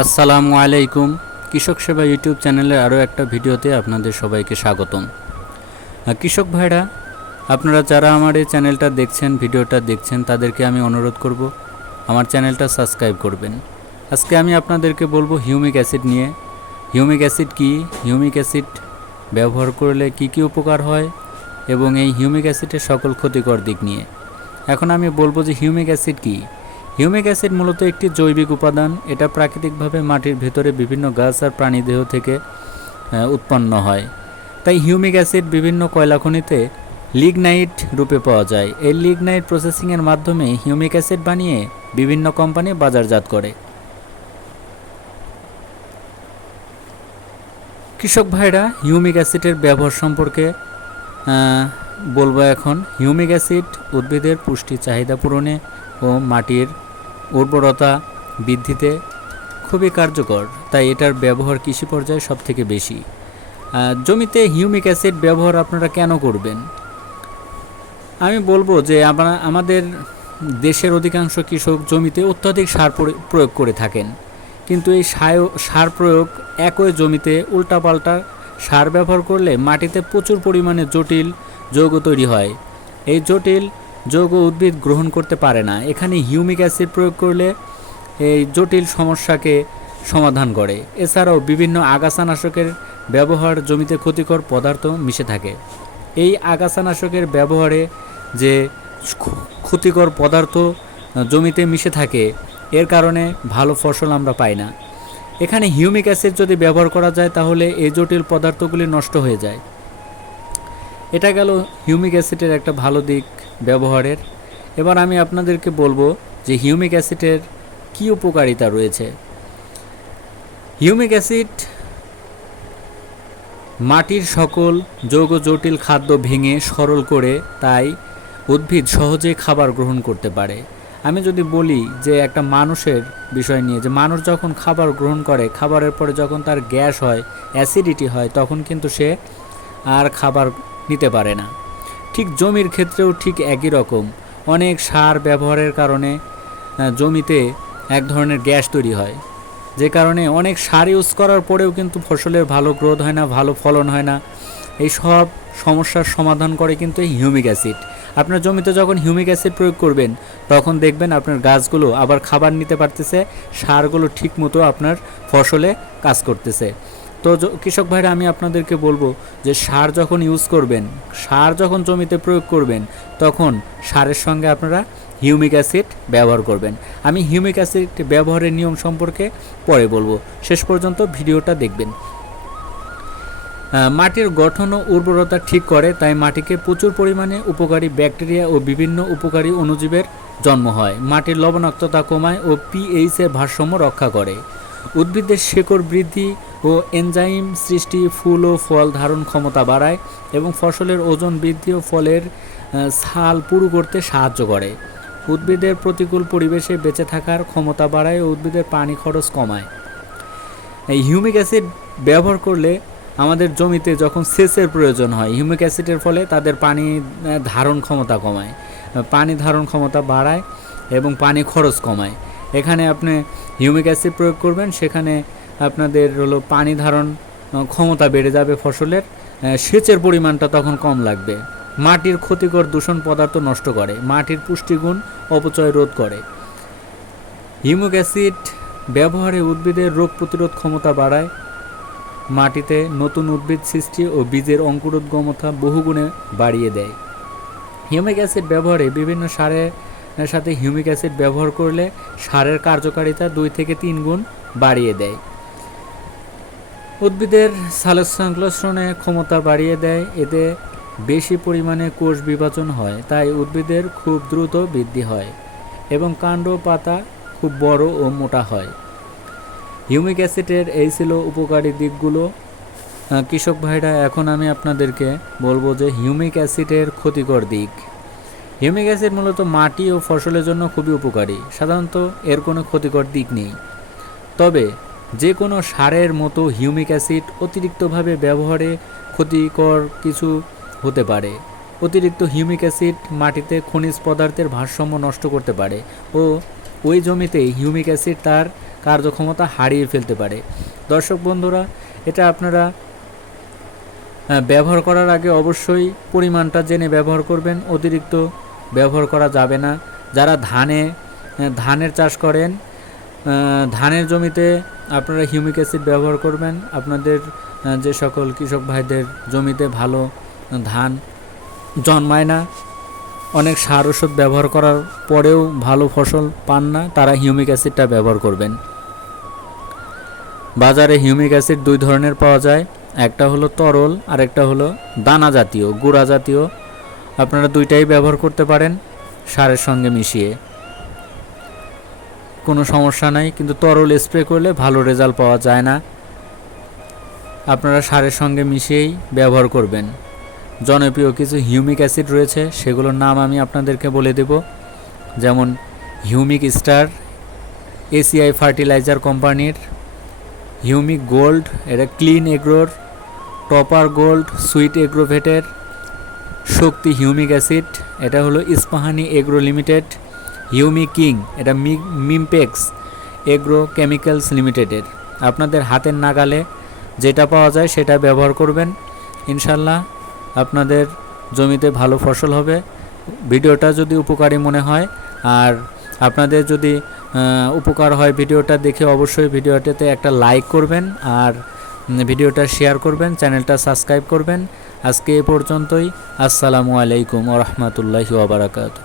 আসসালামু আলাইকুম। কৃষক সেবা ইউটিউব চ্যানেলের আরও একটা ভিডিওতে আপনাদের সবাইকে স্বাগতম। কৃষক ভাইরা, আপনারা যারা আমার এই চ্যানেলটা দেখছেন, ভিডিওটা দেখছেন, তাদেরকে আমি অনুরোধ করব, আমার চ্যানেলটা সাবস্ক্রাইব করবেন। আজকে আমি আপনাদেরকে বলব হিউমিক অ্যাসিড নিয়ে। হিউমিক অ্যাসিড কি? হিউমিক অ্যাসিড ব্যবহার করলে কি কি উপকার হয়? এবং এই হিউমিক অ্যাসিডের সকল ক্ষতিকর দিক নিয়ে। এখন আমি বলব যে হিউমিক অ্যাসিড কী? হিউমিক অ্যাসিড মূলত একটি জৈবিক উপাদান। এটা প্রাকৃতিকভাবে মাটির ভেতরে বিভিন্ন গাছ আর প্রাণীদেহ থেকে উৎপন্ন হয়। তাই হিউমিক অ্যাসিড বিভিন্ন কয়লা খনিতে লিগনাইট রূপে পাওয়া যায়। এই লিগনাইট প্রসেসিংয়ের মাধ্যমে হিউমিক অ্যাসিড বানিয়ে বিভিন্ন কোম্পানি বাজারজাত করে। কৃষক ভাইরা, হিউমিক অ্যাসিডের ব্যবহার সম্পর্কে বলব এখন। হিউমিক অ্যাসিড উদ্ভিদের পুষ্টি চাহিদা পূরণে ও মাটির উর্বরতা বৃদ্ধিতে খুবই কার্যকর, তাই এটার ব্যবহার কৃষি পর্যায়ে সব থেকে বেশি জমিতে হিউমিক অ্যাসিড ব্যবহার আপনারা কেন করবেন? আমি বলব যে আমরা, আমাদের দেশের অধিকাংশ কৃষক জমিতে অত্যাধিক সার প্রয়- প্রয়োগ করে থাকেন। কিন্তু এই সার প্রয়োগ একই জমিতে উল্টাপাল্টা সার ব্যবহার করলে মাটিতে প্রচুর পরিমাণে জটিল যৌগ তৈরি হয়। এই জটিল যৌগ উদ্ভিদ গ্রহণ করতে পারে না। এখানে হিউমিক অ্যাসিড প্রয়োগ করলে এই জটিল সমস্যাকে সমাধান করে। এছাড়াও বিভিন্ন আগাছানাশকের ব্যবহার জমিতে ক্ষতিকর পদার্থ মিশে থাকে। এই আগাছানাশকের ব্যবহারে যে ক্ষতিকর পদার্থ জমিতে মিশে থাকে, এর কারণে ভালো ফসল আমরা পাই না। এখানে হিউমিক অ্যাসিড যদি ব্যবহার করা যায়, তাহলে এই জটিল পদার্থগুলি নষ্ট হয়ে যায়। এটা গেল হিউমিক অ্যাসিডের একটা ভালো দিক ব্যবহারের। এবার আমি আপনাদেরকে বলব যে হিউমিক অ্যাসিডের কী উপকারিতা রয়েছে। হিউমিক অ্যাসিড মাটির সকল যৌগ জটিল খাদ্য ভেঙে সরল করে তাই উদ্ভিদ সহজে খাবার গ্রহণ করতে পারে। আমি যদি বলি যে একটা মানুষের বিষয় নিয়ে, যে মানুষ যখন খাবার গ্রহণ করে, খাবারের পরে যখন তার গ্যাস হয়, অ্যাসিডিটি হয়, তখন কিন্তু সে আর খাবার নিতে পারে না। ঠিক জমির ক্ষেত্রেও ঠিক একই রকম। অনেক সার ব্যবহারের কারণে জমিতে এক ধরনের গ্যাস তৈরি হয়। যে কারণে অনেক সার ইউজ করার পরেও কিন্তু ফসলের ভালো গ্রোথ হয় না, ভালো ফলন হয় না। এই সব সমস্যার সমাধান করে কিন্তু এই হিউমিক অ্যাসিড। আপনার জমিতে যখন হিউমিক অ্যাসিড প্রয়োগ করবেন, তখন দেখবেন আপনার গাছগুলো আবার খাবার নিতে পারতেছে, সারগুলো ঠিক মতো আপনার ফসলে কাজ করতেছে। তো কৃষক ভাইরা, আমি আপনাদেরকে বলব যে সার যখন ইউজ করবেন, সার যখন জমিতে প্রয়োগ করবেন, তখন সারের সঙ্গে আপনারা হিউমিক অ্যাসিড ব্যবহার করবেন। আমি হিউমিক অ্যাসিড ব্যবহারের নিয়ম সম্পর্কে পরে বলব। শেষ পর্যন্ত ভিডিওটা দেখবেন। মাটির গঠন ও উর্বরতা ঠিক করে, তাই মাটিকে প্রচুর পরিমাণে উপকারী ব্যাকটেরিয়া ও বিভিন্ন উপকারী অণুজীবের জন্ম হয়। মাটির লবণাক্ততা কমায় ও পিএইচ এর ভারসাম্য রক্ষা করে। উদ্ভিদের শেকড় বৃদ্ধি ও এনজাইম সৃষ্টি ফুল ও ফল ধারণ ক্ষমতা বাড়ায় এবং ফসলের ওজন বৃদ্ধি ও ফলের ছাল পুরু করতে সাহায্য করে। উদ্ভিদের প্রতিকূল পরিবেশে বেঁচে থাকার ক্ষমতা বাড়ায় ও উদ্ভিদের পানি খরচ কমায়। এই হিউমিক অ্যাসিড ব্যবহার করলে আমাদের জমিতে যখন সেচের প্রয়োজন হয়, হিউমিক অ্যাসিডের ফলে তাদের পানি ধারণ ক্ষমতা কমায়। পানি ধারণ ক্ষমতা বাড়ায় এবং পানি খরচ কমায়। এখানে আপনি হিউমিক অ্যাসিড প্রয়োগ করবেন, সেখানে আপনাদের হলো পানি ধারণ ক্ষমতা বেড়ে যাবে ফসলের সেচের পরিমাণটা তখন কম লাগবে। মাটির ক্ষতিকর দূষণ পদার্থ নষ্ট করে, মাটির পুষ্টিগুণ অপচয় রোধ করে। হিউমিক অ্যাসিড ব্যবহারে উদ্ভিদের রোগ প্রতিরোধ ক্ষমতা বাড়ায়। মাটিতে নতুন উদ্ভিদ সৃষ্টি ও বীজের অঙ্কুরোদ্গমতা বহুগুণে বাড়িয়ে দেয়। হিউমিক অ্যাসিড ব্যবহারে বিভিন্ন সারের সাথে হিউমিক অ্যাসিড ব্যবহার করলে সারের কার্যকারিতা দুই থেকে তিন গুণ বাড়িয়ে দেয়। উদ্ভিদের সালোক সংশ্লেষণে ক্ষমতা বাড়িয়ে দেয়, এতে বেশি পরিমাণে কোষ বিভাজন হয়, তাই উদ্ভিদের খুব দ্রুত বৃদ্ধি হয় এবং কাণ্ড পাতা খুব বড় ও মোটা হয়। হিউমিক অ্যাসিডের এই ছিল উপকারী দিকগুলো। কৃষক ভাইরা, এখন আমি আপনাদেরকে বলব যে হিউমিক অ্যাসিডের ক্ষতিকর দিক। হিউমিক অ্যাসিড মূলত মাটি ও ফসলের জন্য খুবই উপকারী, সাধারণত এর কোনো ক্ষতিকর দিক নেই। তবে যে কোনো সারের মতো হিউমিক অ্যাসিড অতিরিক্তভাবে ব্যবহারে ক্ষতিকর কিছু হতে পারে। অতিরিক্ত হিউমিক অ্যাসিড মাটিতে খনিজ পদার্থের ভারসাম্য নষ্ট করতে পারে ও ওই জমিতে হিউমিক অ্যাসিড তার কার্যক্ষমতা হারিয়ে ফেলতে পারে। দর্শক বন্ধুরা, এটা আপনারা ব্যবহার করার আগে অবশ্যই পরিমাণটা জেনে ব্যবহার করবেন। অতিরিক্ত ব্যবহার করা যাবে না। যারা ধানে ধানের চাষ করেন ধানের জমিতে আপনারা হিউমিক অ্যাসিড ব্যবহার করবেন। আপনাদের যে সকল কৃষক ভাইদের জমিতে ভালো ধান জন্মায় না, অনেক সার ওষুধ ব্যবহার করার পরেও ভালো ফসল পান না, তারা হিউমিক অ্যাসিডটা ব্যবহার করবেন। বাজারে হিউমিক অ্যাসিড দুই ধরনের পাওয়া যায়। একটা হলো তরল আর একটা হলো দানা জাতীয়, গুঁড়া জাতীয়। আপনারা দুইটাই ব্যবহার করতে পারেন, সারের সঙ্গে মিশিয়ে। কোনো সমস্যা নাই, কিন্তু তরল স্প্রে করলে ভালো রেজাল্ট পাওয়া যায় না। আপনারা সারের সঙ্গে মিশিয়েই ব্যবহার করবেন। জনপ্রিয় কিছু হিউমিক অ্যাসিড রয়েছে, সেগুলোর নাম আমি আপনাদেরকে বলে দেব। যেমন হিউমিক স্টার, এসিআই ফার্টিলাইজার কোম্পানির, হিউমিক গোল্ড এটা ক্লিন এগ্রোর, টপার গোল্ড, সুইট এগ্রোভেটের, শক্তি হিউমিক অ্যাসিড, এটা হলো Ispahani agro limited. Humi King এটা মিমপেক্স এগ্রো কেমিক্যালস লিমিটেডের আপনাদের হাতের নাগালে যেটা পাওয়া যায় সেটা ব্যবহার করবেন। ইনশাল্লাহ আপনাদের জমিতে ভালো ফসল হবে। ভিডিওটা যদি উপকারী মনে হয়, আর আপনাদের যদি উপকার হয় ভিডিওটা দেখে অবশ্যই ভিডিওটাতে একটা লাইক করবেন, আর ভিডিওটা শেয়ার করবেন, চ্যানেলটা সাবস্ক্রাইব করবেন। আজকে এ পর্যন্তই। আসসালামু আলাইকুম ওরহমতুল্লাহি ওবরাকাতু